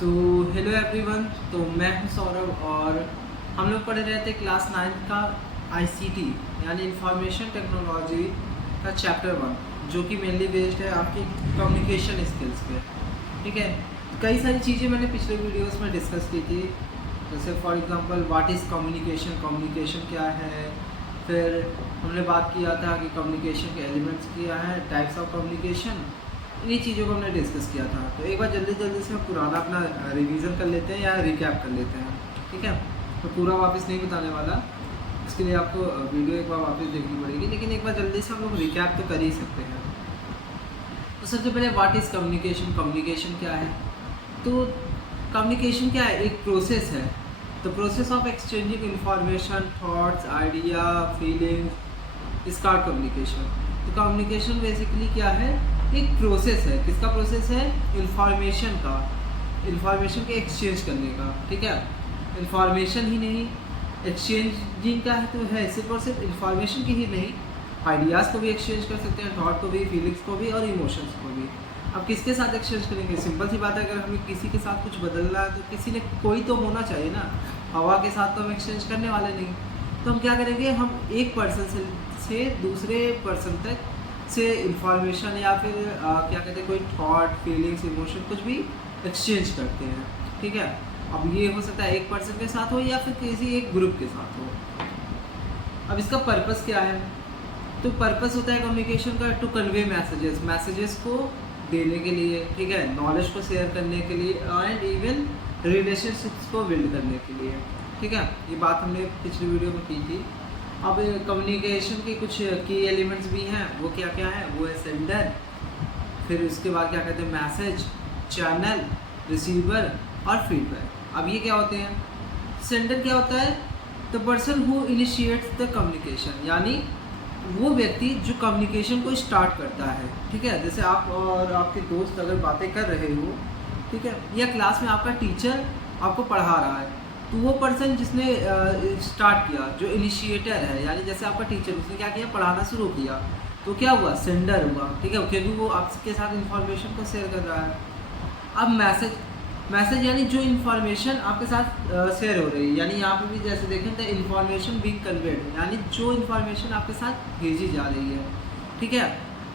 So hello everyone. तो मैं हूं सौरभ और हम लोग पढ़ रहे थे क्लास 9 का आईसीटी यानी इंफॉर्मेशन टेक्नोलॉजी का चैप्टर 1, जो कि मेनली बेस्ड है आपकी कम्युनिकेशन स्किल्स पे। ठीक है, कई सारी चीज़ें मैंने पिछले वीडियोस में डिस्कस की थी, जैसे for example what is communication, communication क्या है। फिर हमने बात किया था कि कम्युनिकेशन के एलिमेंट्स क्या है, टाइप्स ऑफ कम्युनिकेशन, इन्हीं चीज़ों को हमने डिस्कस किया था। तो एक बार जल्दी जल्दी से हम पुराना अपना रिवीजन कर लेते हैं या रिकैप कर लेते हैं। ठीक है, तो पूरा वापस नहीं बताने वाला, इसके लिए आपको वीडियो एक बार वापस देखनी पड़ेगी, लेकिन एक बार जल्दी से हम लोग रिकैप तो कर ही सकते हैं। तो सबसे पहले व्हाट इज़ कम्युनिकेशन, कम्युनिकेशन क्या है। तो कम्युनिकेशन क्या है, एक प्रोसेस है। तो process of exchanging information, thoughts, idea, feelings is called communication. तो कम्युनिकेशन बेसिकली क्या है, एक प्रोसेस है। किसका प्रोसेस है? इंफॉर्मेशन का, इंफॉर्मेशन के एक्सचेंज करने का। ठीक है, इंफॉर्मेशन ही नहीं, एक्सचेंजिंग का है तो है सिर्फ और सिर्फ इंफॉर्मेशन की ही नहीं, आइडियाज़ को भी एक्सचेंज कर सकते हैं, थॉट को भी, फीलिंग्स को भी और इमोशंस को भी। अब किसके साथ एक्सचेंज करेंगे? सिंपल सी बात है, अगर हमें किसी के साथ कुछ बदलना है तो किसी ने कोई तो होना चाहिए ना। हवा के साथ तो हम एक्सचेंज करने वाले नहीं। तो हम क्या करेंगे, हम एक पर्सन से दूसरे पर्सन तक से इंफॉर्मेशन या फिर क्या कहते हैं, कोई थॉट, फीलिंग्स, इमोशन कुछ भी एक्सचेंज करते हैं। ठीक है, अब ये हो सकता है एक पर्सन के साथ हो या फिर किसी एक ग्रुप के साथ हो। अब इसका पर्पस क्या है? तो पर्पस होता है कम्युनिकेशन का टू कन्वे मैसेजेस, मैसेजेस को देने के लिए, ठीक है, नॉलेज को शेयर करने के लिए एंड इवन रिलेशनशिप्स को बिल्ड करने के लिए। ठीक है, ये बात हमने पिछली वीडियो में की थी। अब कम्युनिकेशन के कुछ की एलिमेंट्स भी हैं, वो क्या क्या है? वो है सेंडर, फिर उसके बाद क्या कहते हैं, मैसेज, चैनल, रिसीवर और फीडबैक। अब ये क्या होते हैं? सेंडर क्या होता है? The person who initiates the communication, यानी वो व्यक्ति जो कम्युनिकेशन को स्टार्ट करता है। ठीक है, जैसे आप और आपके दोस्त अगर बातें कर रहे हो, ठीक है, या क्लास में आपका टीचर आपको पढ़ा रहा है, तो वो पर्सन जिसने स्टार्ट किया, जो इनिशिएटर है, यानी जैसे आपका टीचर, उसने क्या किया, पढ़ाना शुरू किया, तो क्या हुआ? सेंडर हुआ। ठीक है, क्योंकि वो आपके साथ इन्फॉर्मेशन को शेयर कर रहा है। अब मैसेज, मैसेज यानी जो इन्फॉर्मेशन आपके साथ शेयर हो रही है, यानी यहाँ पे भी जैसे देखें तो इन्फॉर्मेशन बीइंग कन्वेड, यानी जो इन्फॉर्मेशन आपके साथ भेजी जा रही है। ठीक है,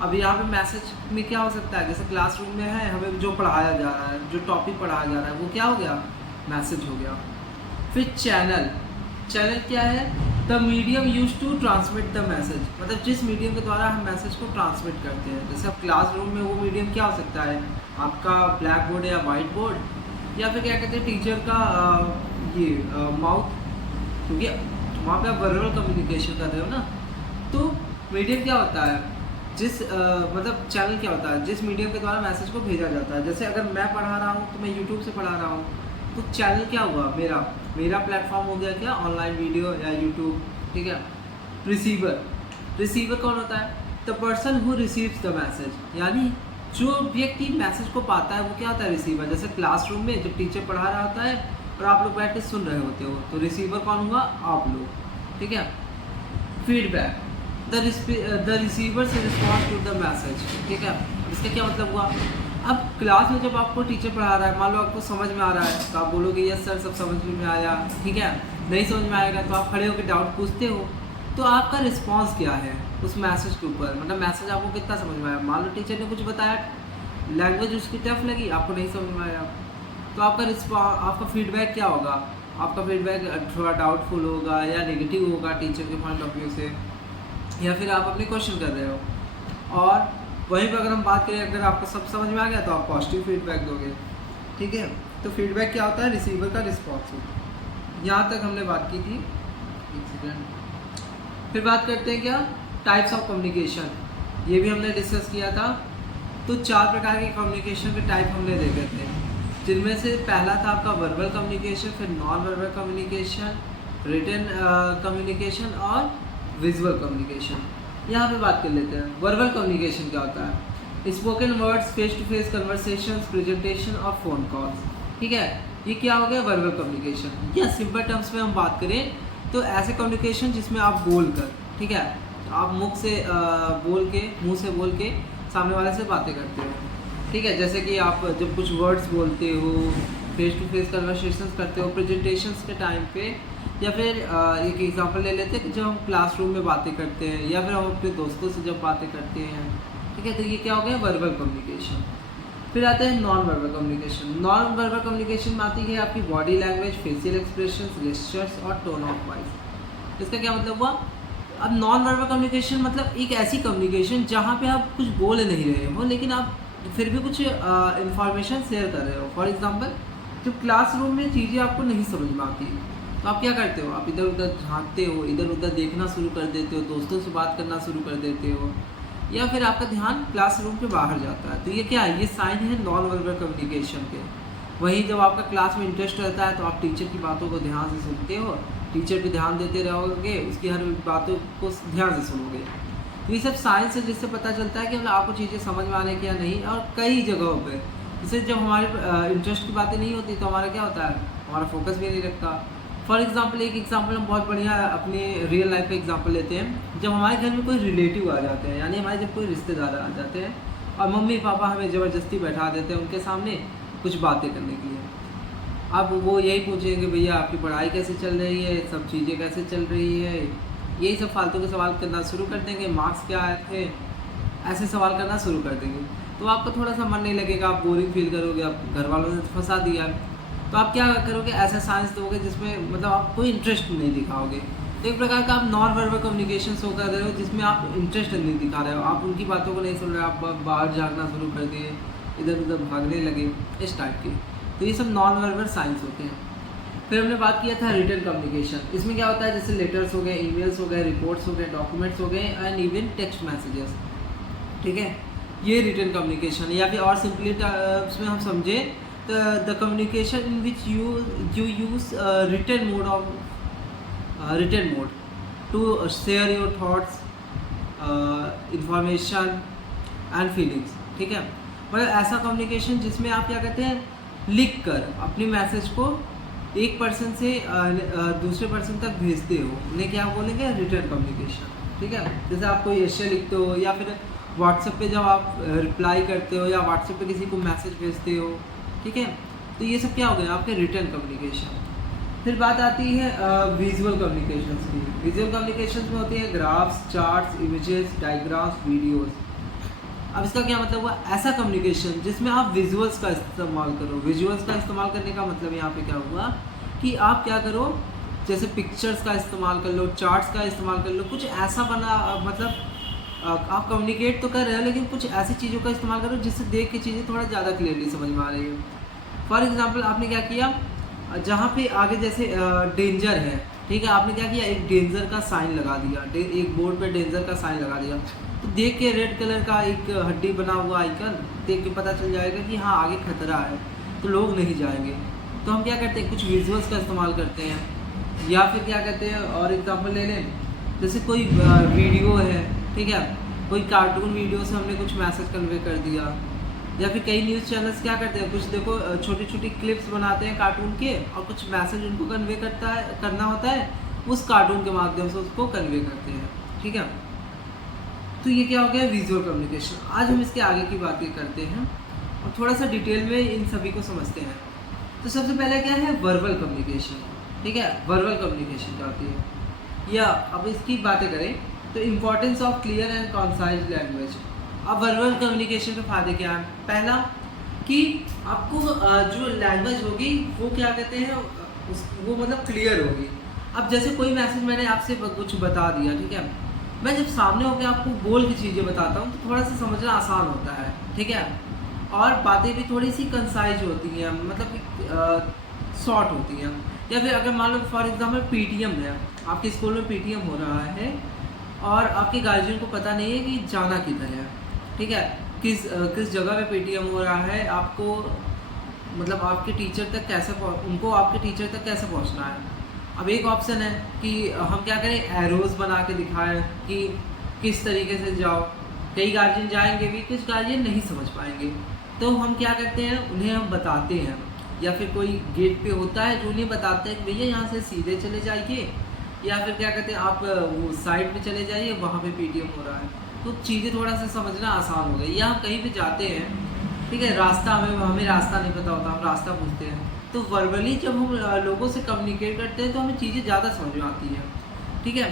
अब यहाँ पे मैसेज में क्या हो सकता है, जैसे क्लासरूम में है, हमें जो पढ़ाया जा रहा है, जो टॉपिक पढ़ाया जा रहा है, वो क्या हो गया? मैसेज हो गया। फिर चैनल, चैनल क्या है? The medium used to transmit the message, मतलब जिस मीडियम के द्वारा हम मैसेज को ट्रांसमिट करते हैं। जैसे अब क्लासरूम में वो मीडियम क्या हो सकता है? आपका ब्लैक बोर्ड या वाइट बोर्ड, या फिर क्या कहते हैं, टीचर का माउथ, क्योंकि वहाँ पे आप वर्बल कम्युनिकेशन कर रहे हो ना। तो मीडियम क्या होता है? जिस मतलब चैनल क्या होता है? जिस मीडियम के द्वारा मैसेज को भेजा जाता है। जैसे अगर मैं पढ़ा रहा हूँ तो मैं यूट्यूब से पढ़ा रहा हूँ, तो चैनल क्या हुआ? मेरा प्लेटफॉर्म हो गया क्या? ऑनलाइन वीडियो या यूट्यूब। ठीक है, रिसीवर, रिसीवर कौन होता है? The person who receives the message, यानी जो व्यक्ति मैसेज को पाता है वो क्या होता है? रिसीवर। जैसे क्लासरूम में जब टीचर पढ़ा रहा होता है और आप लोग बैठ के सुन रहे होते हो, तो रिसीवर कौन हुआ? आप लोग। ठीक है, फीडबैक, द रिसीवर से रिस्पॉन्स टू द मैसेज। ठीक है, इसका क्या मतलब हुआ? अब क्लास में जब आपको टीचर पढ़ा रहा है, मान लो आपको समझ में आ रहा है, तो आप बोलोगे यस सर, सब समझ में आया। ठीक है, नहीं समझ में आएगा तो आप खड़े होकर डाउट पूछते हो। तो आपका रिस्पांस क्या है उस मैसेज के ऊपर? मतलब मैसेज आपको कितना समझ में आया? मान लो टीचर ने कुछ बताया, लैंग्वेज उसकी टफ लगी, आपको नहीं समझ में आया, तो आपका फीडबैक क्या होगा? आपका फीडबैक थोड़ा डाउटफुल होगा या नेगेटिव होगा टीचर के पॉइंट ऑफ व्यू से, या फिर आप अपने क्वेश्चन कर रहे हो। और वहीं पर अगर हम बात करें, अगर आपको सब समझ में आ गया तो आप पॉजिटिव फीडबैक दोगे। ठीक है, तो फीडबैक क्या होता है? रिसीवर का रिस्पॉन्स। यहाँ तक हमने बात की थी। एक सेकेंड, फिर बात करते हैं क्या, टाइप्स ऑफ कम्युनिकेशन। ये भी हमने डिस्कस किया था। तो 4 प्रकार के कम्युनिकेशन के टाइप हमने देखे थे, जिनमें से पहला था आपका वर्बल कम्युनिकेशन, फिर non verbal communication, written communication और विजुअल कम्युनिकेशन। यहाँ पे बात कर लेते हैं वर्बल कम्युनिकेशन क्या होता है। Spoken words, face to face conversation, presentation और फ़ोन कॉल्स। ठीक है, ये क्या हो गया? Verbal communication. या सिंपल टर्म्स में हम बात करें तो ऐसे कम्युनिकेशन जिसमें आप बोल कर, ठीक है, आप मुंह से बोल के सामने वाले से बातें करते हो। ठीक है, जैसे कि आप जब कुछ वर्ड्स बोलते हो फेस टू फेस कन्वर्सेशन करते हो प्रेजेंटेशंस के टाइम पे, या फिर एक एग्जांपल ले लेते हैं कि जब हम क्लासरूम में बातें करते हैं या फिर हम अपने दोस्तों से जब बातें करते हैं, ठीक है, तो ये क्या हो गया वर्बल कम्युनिकेशन। फिर आता है non verbal communication. Non verbal communication में आती है आपकी body language, facial expressions, gestures और टोन ऑफ वॉइस। इसका क्या मतलब हुआ? अब नॉन वर्बल कम्युनिकेशन मतलब एक ऐसी कम्युनिकेशन जहाँ पे आप कुछ बोल नहीं रहे हो लेकिन आप फिर भी कुछ इंफॉर्मेशन शेयर कर रहे हो। फॉर एग्जांपल, जब क्लासरूम में चीज़ें आपको नहीं समझ में आती तो आप क्या करते हो? आप इधर उधर झाँकते हो, इधर उधर देखना शुरू कर देते हो, दोस्तों से बात करना शुरू कर देते हो, या फिर आपका ध्यान क्लासरूम के बाहर जाता है। तो ये क्या है? ये साइन है नॉन वर्बल कम्युनिकेशन के। वहीं जब आपका क्लास में इंटरेस्ट रहता है तो आप टीचर की बातों को ध्यान से सुनते हो, टीचर पे ध्यान देते रहोगे, उसकी हर बातों को ध्यान से सुनोगे। तो ये सब साइंस है जिससे पता चलता है कि मतलब आपको चीज़ें समझ में आने की या नहीं। और कई जगहों पे जैसे जब हमारे इंटरेस्ट की बातें नहीं होती तो हमारा क्या होता है? हमारा फोकस भी नहीं रखता। फॉर एग्जांपल, एक एग्जांपल हम बहुत बढ़िया अपने रियल लाइफ का एग्जांपल लेते हैं। जब हमारे घर में कोई रिलेटिव आ जाते हैं, यानी हमारे जब कोई रिश्तेदार आ जाते हैं और मम्मी पापा हमें ज़बरदस्ती बैठा देते हैं उनके सामने कुछ बातें करने के लिए। अब वो यही पूछेंगे, भैया आपकी पढ़ाई कैसे चल रही है, सब चीज़ें कैसे चल रही है, यही सब फालतू के सवाल करना शुरू कर देंगे, मार्क्स क्या आए थे, ऐसे सवाल करना शुरू कर देंगे। तो आपको थोड़ा सा मन नहीं लगेगा, आप बोरिंग फील करोगे, आप घर वालों ने फंसा दिया। तो आप क्या करोगे? ऐसा साइंस दोगे जिसमें मतलब आप कोई इंटरेस्ट नहीं दिखाओगे। तो एक प्रकार का आप नॉन वर्बल कम्युनिकेशन शो कर रहे हो जिसमें आप इंटरेस्ट नहीं दिखा रहे हो, आप उनकी बातों को नहीं सुन रहे, आप बाहर झाँकना शुरू कर दिए, इधर उधर भागने लगे, इस टाइप के। तो ये सब नॉन वर्बल साइंस होते हैं। फिर हमने बात किया था रिटन कम्युनिकेशन। इसमें क्या होता है? जैसे लेटर्स हो गए, ईमेल्स हो गए, रिपोर्ट्स हो गए, डॉक्यूमेंट्स हो गए एंड इवन टेक्स्ट मैसेजेस, ठीक है, ये रिटन कम्युनिकेशन। या फिर और सिंपली टर्म्स में हम समझे the communication in which you use written mode to share your thoughts, information and feelings, ठीक है। मतलब ऐसा कम्युनिकेशन जिसमें आप क्या कहते हैं, लिख कर अपनी मैसेज को एक पर्सन से दूसरे पर्सन तक भेजते हो, उन्हें क्या बोलेंगे? रिटर्न कम्युनिकेशन, ठीक है। जैसे आप कोई एशे लिखते हो या फिर व्हाट्सएप पे जब आप रिप्लाई करते हो या व्हाट्सएप पे किसी को मैसेज भेजते हो, ठीक है, तो ये सब क्या हो गया? आपके रिटर्न कम्युनिकेशन। फिर बात आती है विजुअल कम्युनिकेशन की। विजुअल कम्युनिकेशन में होती है graphs, charts, images, diagrams, videos. अब इसका क्या मतलब हुआ? ऐसा कम्युनिकेशन जिसमें आप विजुअल्स का इस्तेमाल करो। विजुअल्स का इस्तेमाल करने का मतलब यहाँ पे क्या हुआ कि आप क्या करो, जैसे पिक्चर्स का इस्तेमाल कर लो, चार्ट्स का इस्तेमाल कर लो, कुछ ऐसा बना, मतलब आप कम्युनिकेट तो कर रहे हो लेकिन कुछ ऐसी चीज़ों का इस्तेमाल करो जिससे देख के चीज़ें थोड़ा ज़्यादा क्लियरली समझ में आ रही हो। फॉर एग्जाम्पल, आपने क्या किया, जहाँ पे आगे जैसे डेंजर है, ठीक है, आपने क्या किया, एक डेंजर का साइन लगा दिया, एक बोर्ड पे डेंजर का साइन लगा दिया। तो देख के रेड कलर का एक हड्डी बना हुआ आइकन देख के पता चल जाएगा कि हाँ आगे खतरा है, तो लोग नहीं जाएंगे। तो हम क्या करते हैं? कुछ विजुअल्स का इस्तेमाल करते हैं। या फिर क्या कहते हैं, और एग्जांपल ले लें, जैसे कोई वीडियो है, ठीक है, कोई कार्टून वीडियो से हमने कुछ मैसेज कन्वे कर दिया। या फिर कई न्यूज़ चैनल्स क्या करते हैं, कुछ देखो छोटी छोटी क्लिप्स बनाते हैं कार्टून के और कुछ मैसेज उनको कन्वे करना होता है, उस कार्टून के माध्यम से उसको कन्वे करते हैं, ठीक है। तो ये क्या हो गया? Visual communication. आज हम इसके आगे की बातें करते हैं और थोड़ा सा डिटेल में इन सभी को समझते हैं। तो सबसे पहले क्या है? वर्बल कम्युनिकेशन, ठीक है। वर्बल कम्युनिकेशन क्या होती है, या अब इसकी बातें करें तो importance of clear and concise language. अब वर्बल कम्युनिकेशन के फायदे क्या हैं? पहला कि आपको जो लैंग्वेज होगी वो क्या कहते हैं, वो मतलब क्लियर होगी। अब जैसे कोई मैसेज मैंने आपसे कुछ बता दिया, ठीक है, मैं जब सामने होकर आपको बोल की चीज़ें बताता हूँ तो थोड़ा सा समझना आसान होता है, ठीक है, और बातें भी थोड़ी सी कंसाइज होती हैं, मतलब शॉर्ट होती हैं। या फिर अगर मान लो फॉर एग्जांपल पीटीएम है, आपके स्कूल में पीटीएम हो रहा है और आपके गार्जियन को पता नहीं है कि जाना किधर है, ठीक है, किस जगह पे पीटीएम हो रहा है, आपको मतलब आपके टीचर तक कैसे उनको आपके टीचर तक कैसे पहुंचना है। अब एक ऑप्शन है कि हम क्या करें, एरोज़ बना के दिखाएं कि किस तरीके से जाओ। कई गार्जियन जाएंगे भी, कुछ गार्जियन नहीं समझ पाएंगे, तो हम क्या करते हैं, उन्हें हम बताते हैं। या फिर कोई गेट पे होता है जो उन्हें बताते हैं कि भैया यहाँ से सीधे चले जाइए, या फिर क्या कहते हैं आप वो साइड पे चले जाइए, वहाँ पे पीटीएम हो रहा है। तो चीज़ें थोड़ा सा समझना आसान हो गई। या हम कहीं पे जाते हैं, ठीक है, रास्ता हमें रास्ता नहीं पता होता, हम रास्ता पूछते हैं। तो वर्बली जब हम लोगों से कम्युनिकेट करते हैं तो हमें चीज़ें ज़्यादा समझ में आती हैं, ठीक है।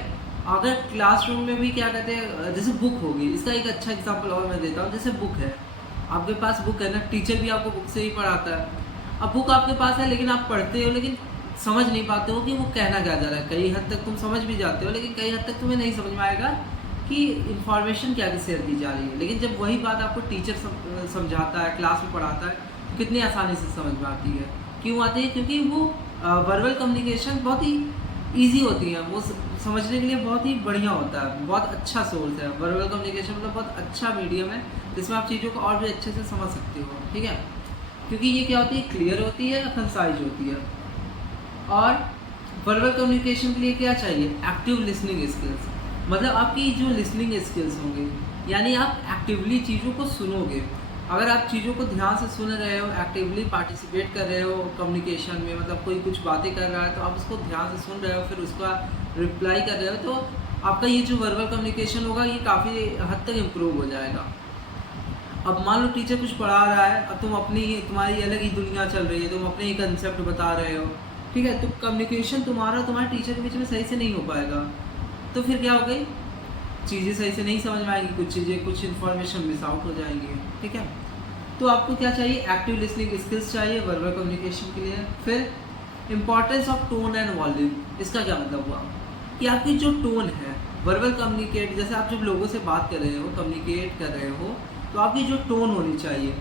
अगर क्लासरूम में भी क्या कहते हैं, जैसे बुक होगी, इसका एक अच्छा एग्जांपल और मैं देता हूँ। जैसे बुक है, आपके पास बुक है ना, टीचर भी आपको बुक से ही पढ़ाता है। अब बुक आपके पास है लेकिन आप पढ़ते हो लेकिन समझ नहीं पाते हो कि वो कहना क्या जा रहा है। कई हद तक तुम समझ भी जाते हो लेकिन कई हद तक तुम्हें नहीं समझ में आएगा कि इन्फॉर्मेशन क्या शेयर की जा रही है। लेकिन जब वही बात आपको टीचर समझाता है, क्लास में पढ़ाता है, तो कितनी आसानी से समझ में आती है। क्यों आती है? क्योंकि वो वर्बल कम्युनिकेशन बहुत ही ईजी होती है, वो समझने के लिए बहुत ही बढ़िया होता है, बहुत अच्छा सोर्स है। वर्बल कम्युनिकेशन मतलब बहुत अच्छा मीडियम है जिसमें आप चीज़ों को और भी अच्छे से समझ सकते हो, ठीक है। क्योंकि ये क्या होती है, क्लियर होती है, कंसाइज होती है। और वर्बल कम्युनिकेशन के लिए क्या चाहिए? Active listening skills. मतलब आपकी जो लिसनिंग स्किल्स होंगे, यानी आप एक्टिवली चीज़ों को सुनोगे। अगर आप चीज़ों को ध्यान से सुन रहे हो, एक्टिवली पार्टिसिपेट कर रहे हो कम्युनिकेशन में, मतलब कोई कुछ बातें कर रहा है तो आप उसको ध्यान से सुन रहे हो, फिर उसका रिप्लाई कर रहे हो, तो आपका ये जो वर्बल कम्युनिकेशन होगा ये काफ़ी हद तक इम्प्रूव हो जाएगा। अब मान लो टीचर कुछ पढ़ा रहा है, अब तुम्हारी अलग ही दुनिया चल रही है, तुम अपने ही कंसेप्ट बता रहे हो, ठीक है। तो कम्युनिकेशन तुम्हारे टीचर के बीच में सही से नहीं हो पाएगा। तो फिर क्या हो गई, चीज़ें सही से नहीं समझ में आएंगी, कुछ इन्फॉर्मेशन मिस आउट हो जाएंगी, ठीक है। तो आपको क्या चाहिए? एक्टिव लिसनिंग स्किल्स चाहिए वर्बल कम्युनिकेशन के लिए। फिर importance of tone and volume. इसका क्या मतलब हुआ कि आपकी जो टोन है वर्बल कम्युनिकेट, जैसे आप जब लोगों से बात कर रहे हो, कम्युनिकेट कर रहे हो, तो आपकी जो टोन होनी चाहिए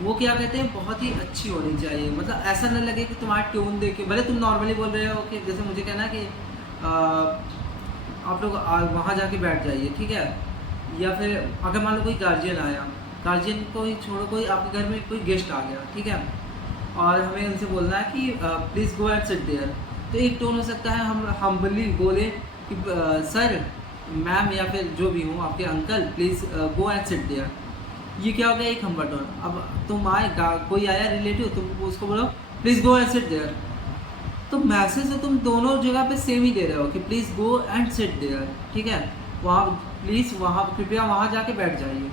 वो क्या कहते हैं, बहुत ही अच्छी होनी चाहिए। मतलब ऐसा न लगे कि तुम्हारा टोन देख के, भले तुम नॉर्मली बोल रहे हो कि जैसे मुझे कहना है कि आप लोग वहाँ जाके बैठ जाइए, ठीक है। या फिर अगर मान लो कोई गार्जियन आया, गार्जियन को ही छोड़ो, कोई आपके घर में कोई गेस्ट आ गया, ठीक है, और हमें उनसे बोलना है कि please go and sit there. तो एक टोन हो सकता है हम हम्बली बोले कि सर, मैम, या फिर जो भी हो, आपके uncle, please go and sit there. ये क्या हो गया? एक हम्बल टोन। अब तुम कोई आया रिलेटिव, तुम उसको बोलो please go and sit there, तो मैसेज तो तुम दोनों जगह पे सेम ही दे रहे हो कि please go and sit there, ठीक है। वहाँ प्लीज़, वहाँ कृपया वहाँ जाके बैठ जाइए।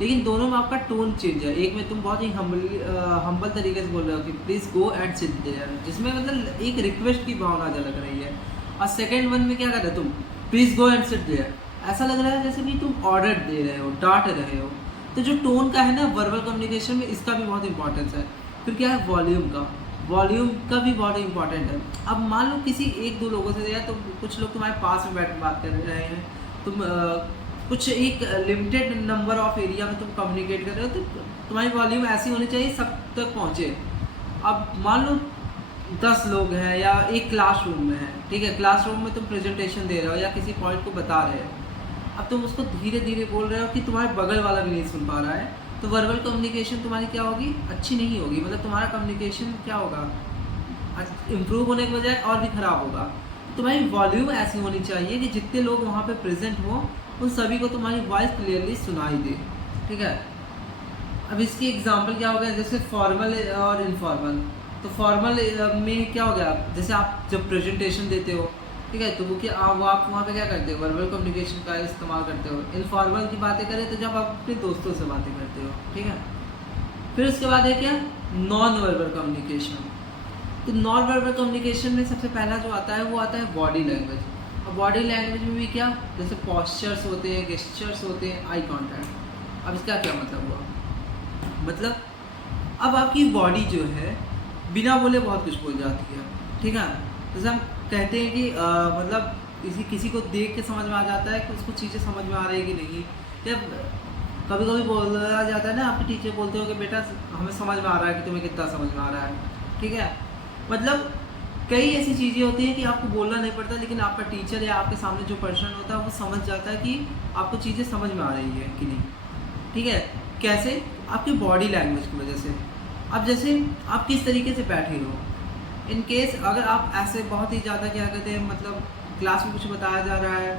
लेकिन दोनों में आपका टोन चेंज है। एक में तुम बहुत ही हम्बल तरीके से बोल रहे हो कि please go and sit there, जिसमें मतलब एक रिक्वेस्ट की भावना झलक रही है। और सेकेंड वन में क्या कर रहे हो तुम? Please go and sit there, ऐसा लग रहा है जैसे कि तुम ऑर्डर दे रहे हो, डांट रहे हो। तो जो टोन का है ना वर्बल कम्युनिकेशन में, इसका भी बहुत इंपॉर्टेंस है। फिर क्या है? वॉल्यूम का भी बहुत इंपॉर्टेंट है। अब मान लो किसी एक दो लोगों से, या तो कुछ लोग तुम्हारे पास में बैठ बात कर रहे हैं, तुम कुछ एक लिमिटेड नंबर ऑफ एरिया में तुम कम्युनिकेट कर रहे हो, तो तुम्हारी वॉल्यूम ऐसी होनी चाहिए सब तक पहुँचे। अब मान लो 10 लोग हैं या एक क्लासरूम में है, ठीक है, क्लासरूम में तुम प्रेजेंटेशन दे रहे हो या किसी पॉइंट को बता रहे हो। अब तुम उसको धीरे धीरे बोल रहे हो कि तुम्हारे बगल वाला भी नहीं सुन पा रहा है, तो वर्बल कम्युनिकेशन तुम्हारी क्या होगी? अच्छी नहीं होगी। मतलब तुम्हारा कम्युनिकेशन क्या होगा? इम्प्रूव होने के बजाय और भी ख़राब होगा। तुम्हारी वॉल्यूम ऐसी होनी चाहिए कि जितने लोग वहाँ पे प्रेजेंट हो उन सभी को तुम्हारी वॉइस क्लियरली सुनाई दे, ठीक है। अब इसकी एग्जांपल क्या हो गया? जैसे फॉर्मल और इनफॉर्मल। तो फॉर्मल में क्या हो गया? जैसे आप जब प्रेजेंटेशन देते हो, ठीक है, तो वो आप वहाँ पे क्या करते हो? वर्बल कम्युनिकेशन का इस्तेमाल करते हो। इनफॉर्मल की बातें करें तो जब आप अपने दोस्तों से बातें करते हो, ठीक है। फिर उसके बाद है क्या? Non verbal communication. तो नॉन वर्बल कम्युनिकेशन में सबसे पहला जो आता है वो आता है बॉडी लैंग्वेज। और बॉडी लैंग्वेज में भी क्या, जैसे पॉस्चर्स होते हैं, गेस्चर्स होते हैं, आई कॉन्टैक्ट। अब इसका क्या मतलब हुआ? मतलब अब आपकी बॉडी जो है बिना बोले बहुत कुछ बोल जाती है, ठीक है। जैसे हम कहते हैं कि मतलब किसी को देख के समझ में आ जाता है कि उसको चीज़ें समझ में आ रही है कि नहीं। या कभी कभी बोला जाता है ना, आपके टीचर बोलते हो कि बेटा हमें समझ में आ रहा है कि तुम्हें कितना समझ में आ रहा है, ठीक है। मतलब कई ऐसी चीज़ें होती हैं कि आपको बोलना नहीं पड़ता, लेकिन आपका टीचर या आपके सामने जो पर्सन होता है वो समझ जाता है कि आपको चीज़ें समझ में आ रही है कि नहीं, ठीक है। कैसे? आपकी बॉडी लैंग्वेज की वजह से। अब जैसे आप किस तरीके से बैठे हो, इन केस अगर आप ऐसे बहुत ही ज़्यादा क्या कहते हैं, मतलब क्लास में कुछ बताया जा रहा है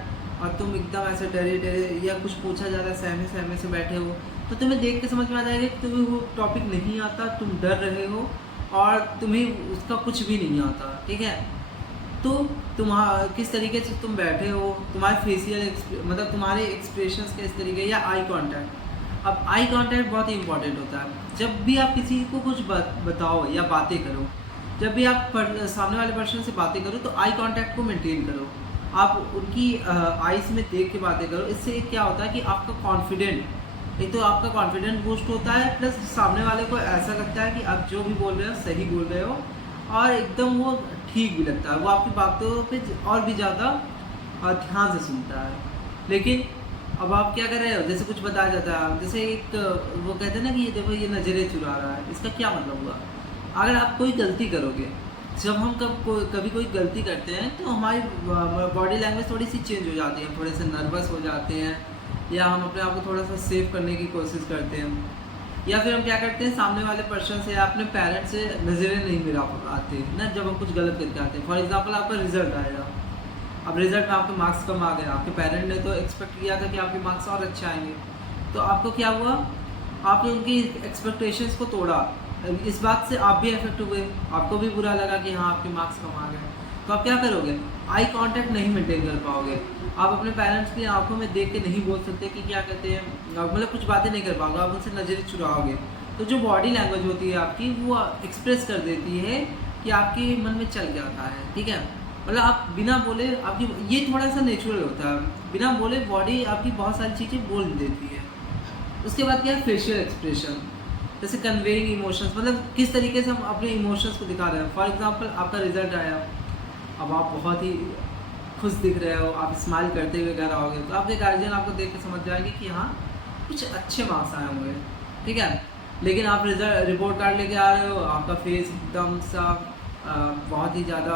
और तुम एकदम ऐसे डरे डरे या कुछ पूछा जा रहा है सहमे सहमे से बैठे हो, तो तुम्हें देख के समझ में आ जाएगा कि तुम्हें वो टॉपिक नहीं आता, तुम डर रहे हो और तुम्हें उसका कुछ भी नहीं आता, ठीक है। तो किस तरीके से तुम बैठे हो, तुम्हारे फेशियल मतलब तुम्हारे एक्सप्रेशंस किस तरीके, या आई कांटेक्ट। अब आई कांटेक्ट बहुत ही इंपॉर्टेंट होता है। जब भी आप किसी को कुछ बताओ या बातें करो, जब भी आप सामने वाले पर्सन से बातें करो तो आई कांटेक्ट को मेंटेन करो। आप उनकी आईज में देख के बातें करो। इससे क्या होता है कि आपका कॉन्फिडेंट, एक तो आपका कॉन्फिडेंट बूस्ट होता है, प्लस सामने वाले को ऐसा लगता है कि आप जो भी बोल रहे हो सही बोल रहे हो, और एकदम वो ठीक भी लगता है, वो आपकी बातों पे और भी ज़्यादा ध्यान से सुनता है। लेकिन अब आप क्या कर रहे हो, जैसे कुछ बताया जाता है, जैसे एक वो कहते हैं ना कि ये देखो ये नज़रें चुरा रहा है, इसका क्या मतलब हुआ? अगर आप कोई गलती करोगे, जब हम कभी कोई गलती करते हैं तो हमारी बॉडी लैंग्वेज थोड़ी सी चेंज हो जाती है, थोड़े से नर्वस हो जाते हैं, या हम अपने आप को थोड़ा सा सेव करने की कोशिश करते हैं, या फिर हम क्या करते हैं सामने वाले पर्सन से या अपने पेरेंट्स से नज़रें नहीं मिला पाते ना, जब हम कुछ गलत करके आते हैं। फॉर एग्जांपल आपका रिजल्ट आएगा, अब रिजल्ट में आपके मार्क्स कम आ गए, आपके पेरेंट ने तो एक्सपेक्ट किया था कि आपके मार्क्स और अच्छे आएंगे, तो आपको क्या हुआ, आपने उनकी एक्सपेक्टेशंस को तोड़ा। इस बात से आप भी अफेक्ट हुए, आपको भी बुरा लगा कि हाँ आपके मार्क्स कम आ गए, तो आप क्या करोगे, आई कांटेक्ट नहीं मेंटेन कर पाओगे। आप अपने पेरेंट्स की आंखों में देख के नहीं बोल सकते कि क्या कहते हैं, मतलब कुछ बातें नहीं कर पाओगे, आप उनसे नज़रें चुराओगे। तो जो बॉडी लैंग्वेज होती है आपकी, वो एक्सप्रेस कर देती है कि आपके मन में चल क्या रहा है, ठीक है। मतलब आप बिना बोले, आपकी ये थोड़ा सा नेचुरल होता है, बिना बोले बॉडी आपकी बहुत सारी चीज़ें बोल देती है। उसके बाद क्या है, फेशियल एक्सप्रेशन, जैसे कन्वेइंग इमोशंस, मतलब किस तरीके से हम अपने इमोशंस को दिखा रहे हैं। फॉर एग्जांपल आपका रिजल्ट आया, अब आप बहुत ही खुश दिख रहे हो, आप स्माइल करते हुए घर आओगे, तो आपके गार्जियन आपको देख के समझ जाएंगे कि हाँ कुछ अच्छे मार्क्स आए हुए हैं, ठीक है। लेकिन आप रिपोर्ट कार्ड लेके आ रहे हो, आपका फेस एकदम सा बहुत ही ज़्यादा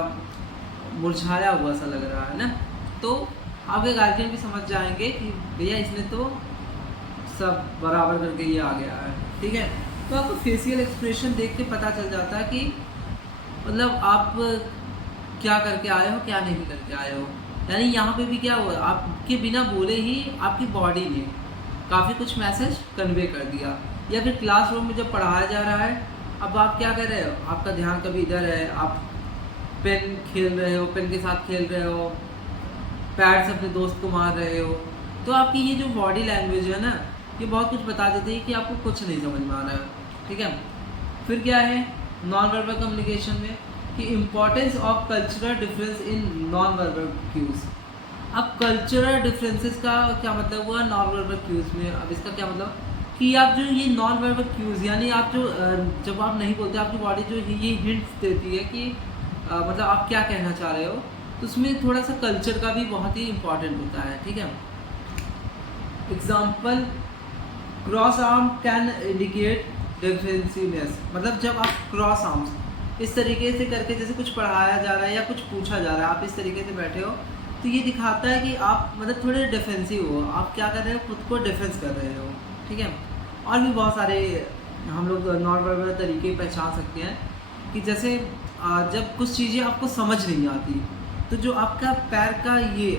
मुरझाया हुआ सा लग रहा है ना, तो आपके गार्जियन भी समझ जाएंगे कि भैया इसने तो सब बराबर करके ये आ गया है, ठीक है। तो आपको फेशियल एक्सप्रेशन देख के पता चल जाता है कि मतलब आप क्या करके आए हो, क्या नहीं करके आए हो। यानी यहाँ पे भी क्या हुआ, आपके बिना बोले ही आपकी बॉडी ने काफ़ी कुछ मैसेज कन्वे कर दिया। या फिर क्लासरूम में जब पढ़ाया जा रहा है, अब आप क्या कर रहे हो, आपका ध्यान कभी इधर है, आप पेन खेल रहे हो, पेन के साथ खेल रहे हो, पैड से अपने दोस्त को मार रहे हो, तो आपकी ये जो बॉडी लैंग्वेज है ना, ये बहुत कुछ बता देती है कि आपको कुछ नहीं समझ में आ रहा है, ठीक है। फिर क्या है नॉन वर्बल कम्युनिकेशन में कि importance of cultural difference in non verbal cues. अब कल्चरल डिफरेंसेस का क्या मतलब हुआ नॉन वर्बल क्यूज़ में। अब इसका क्या मतलब कि आप जो ये नॉन वर्बल क्यूज़, यानी आप जो जब आप नहीं बोलते, आपकी बॉडी जो ये हिंट्स देती है कि मतलब आप क्या कहना चाह रहे हो, तो उसमें थोड़ा सा कल्चर का भी बहुत ही इम्पॉर्टेंट होता है, ठीक है। Example, cross arm can indicate defensiveness, मतलब जब आप क्रॉस आर्म्स इस तरीके से करके, जैसे कुछ पढ़ाया जा रहा है या कुछ पूछा जा रहा है, आप इस तरीके से बैठे हो, तो ये दिखाता है कि आप मतलब थोड़े डिफेंसिव हो, आप क्या कर रहे हो, खुद को डिफेंस कर रहे हो, ठीक है। और भी बहुत सारे हम लोग नॉन वर्बल तरीके पहचान सकते हैं कि जैसे जब कुछ चीज़ें आपको समझ नहीं आती, तो जो आपका पैर का ये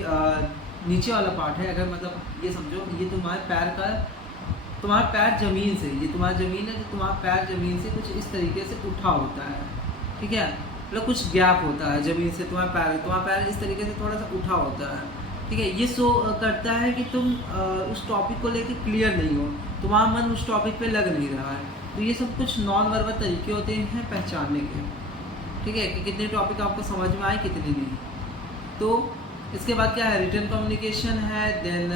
नीचे वाला पार्ट है, अगर मतलब ये समझो ये तुम्हारे पैर का, तुम्हारा पैर ज़मीन से, ये तुम्हारा ज़मीन है, तो तुम्हारा पैर ज़मीन से कुछ इस तरीके से उठा होता है, ठीक है, मतलब कुछ गैप होता है ज़मीन से, तुम्हारा पैर इस तरीके से थोड़ा सा उठा होता है, ठीक है। ये शो करता है कि तुम उस टॉपिक को लेके क्लियर नहीं हो, तुम्हारा मन उस टॉपिक पे लग नहीं रहा है। तो ये सब कुछ नॉन वर्बल तरीके होते हैं पहचानने के, ठीक है, कि कितने टॉपिक आपको समझ में आए, कितने नहीं। तो इसके बाद क्या है, रिटन कम्युनिकेशन है, देन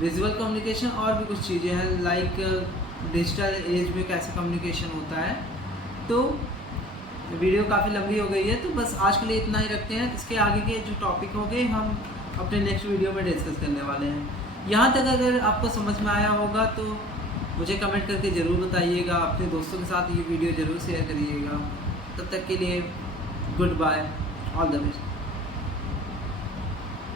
विजुअल कम्युनिकेशन, और भी कुछ चीज़ें हैं लाइक डिजिटल एज में कैसे कम्युनिकेशन होता है। तो वीडियो काफ़ी लंबी हो गई है, तो बस आज के लिए इतना ही रखते हैं। इसके आगे के जो टॉपिक होंगे हम अपने नेक्स्ट वीडियो में डिस्कस करने वाले हैं। यहाँ तक अगर आपको समझ में आया होगा तो मुझे कमेंट करके ज़रूर बताइएगा, अपने दोस्तों के साथ ये वीडियो ज़रूर शेयर करिएगा। तब तक के लिए goodbye, all the best.